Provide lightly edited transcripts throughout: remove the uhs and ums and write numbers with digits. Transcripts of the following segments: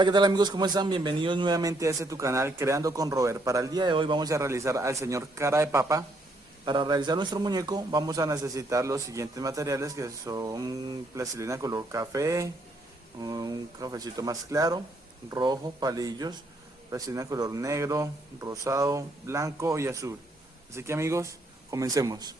Hola, ¿qué tal amigos? ¿Cómo están? Bienvenidos nuevamente a este tu canal, Creando con Robert. Para el día de hoy vamos a realizar al señor cara de papa. Para realizar nuestro muñeco vamos a necesitar los siguientes materiales, que son plastilina color café, un cafecito más claro, rojo, palillos, plastilina color negro, rosado, blanco y azul. Así que amigos, comencemos.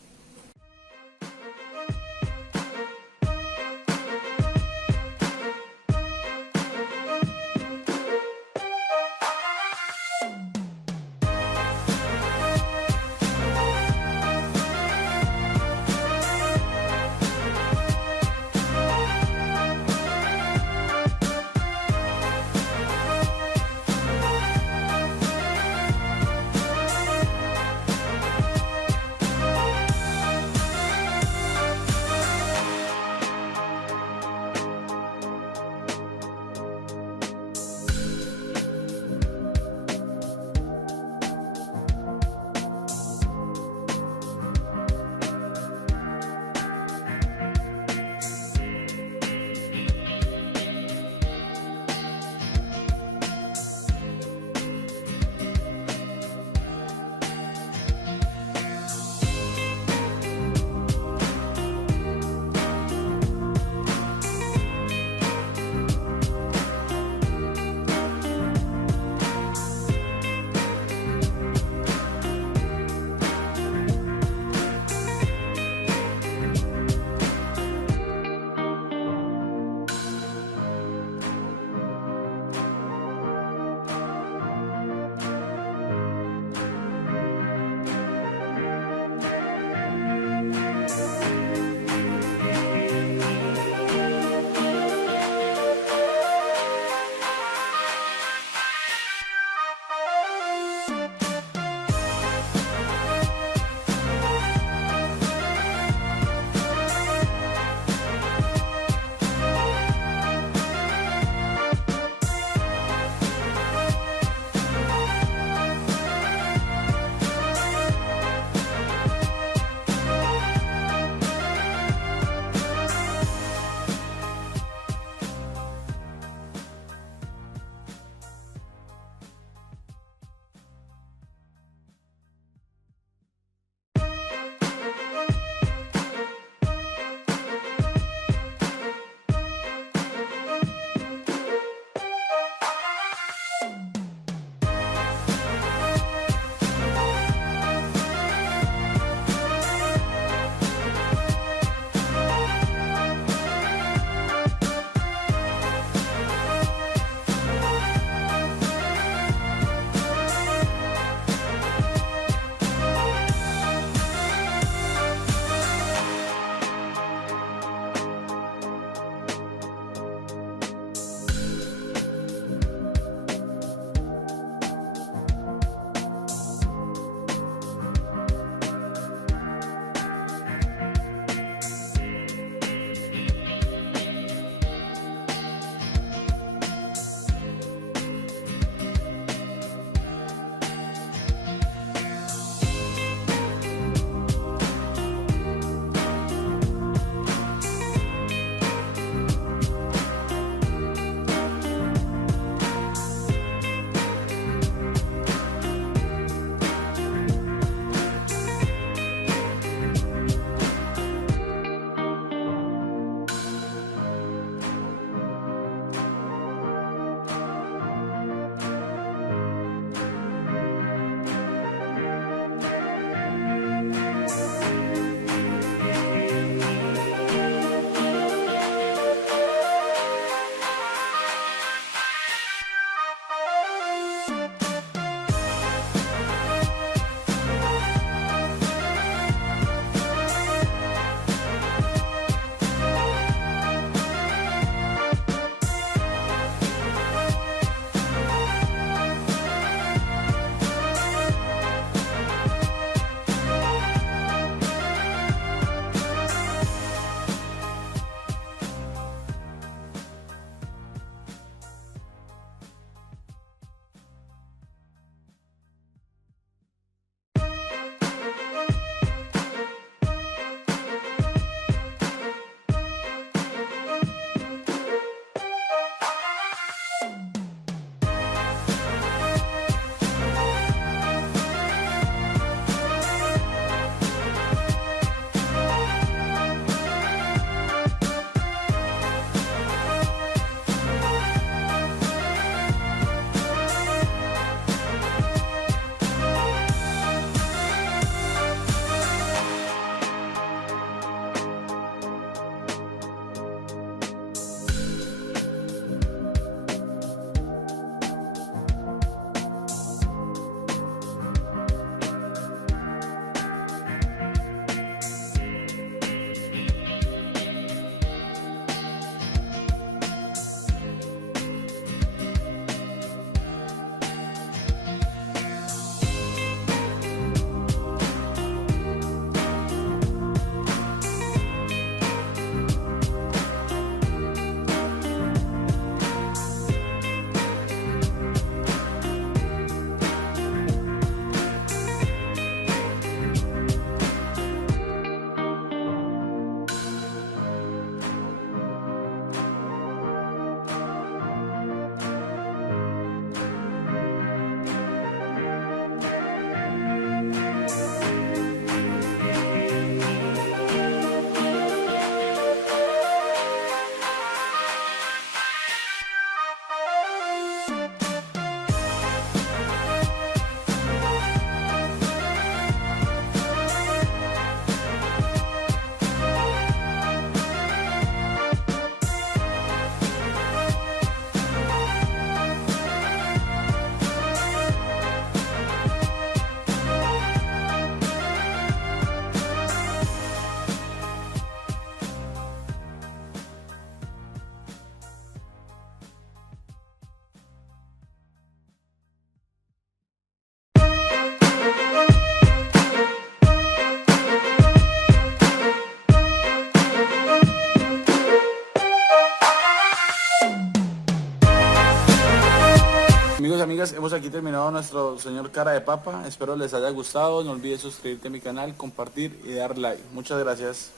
Amigos y amigas, hemos aquí terminado nuestro señor cara de papa. Espero les haya gustado. No olvides suscribirte a mi canal, compartir y dar like. Muchas gracias.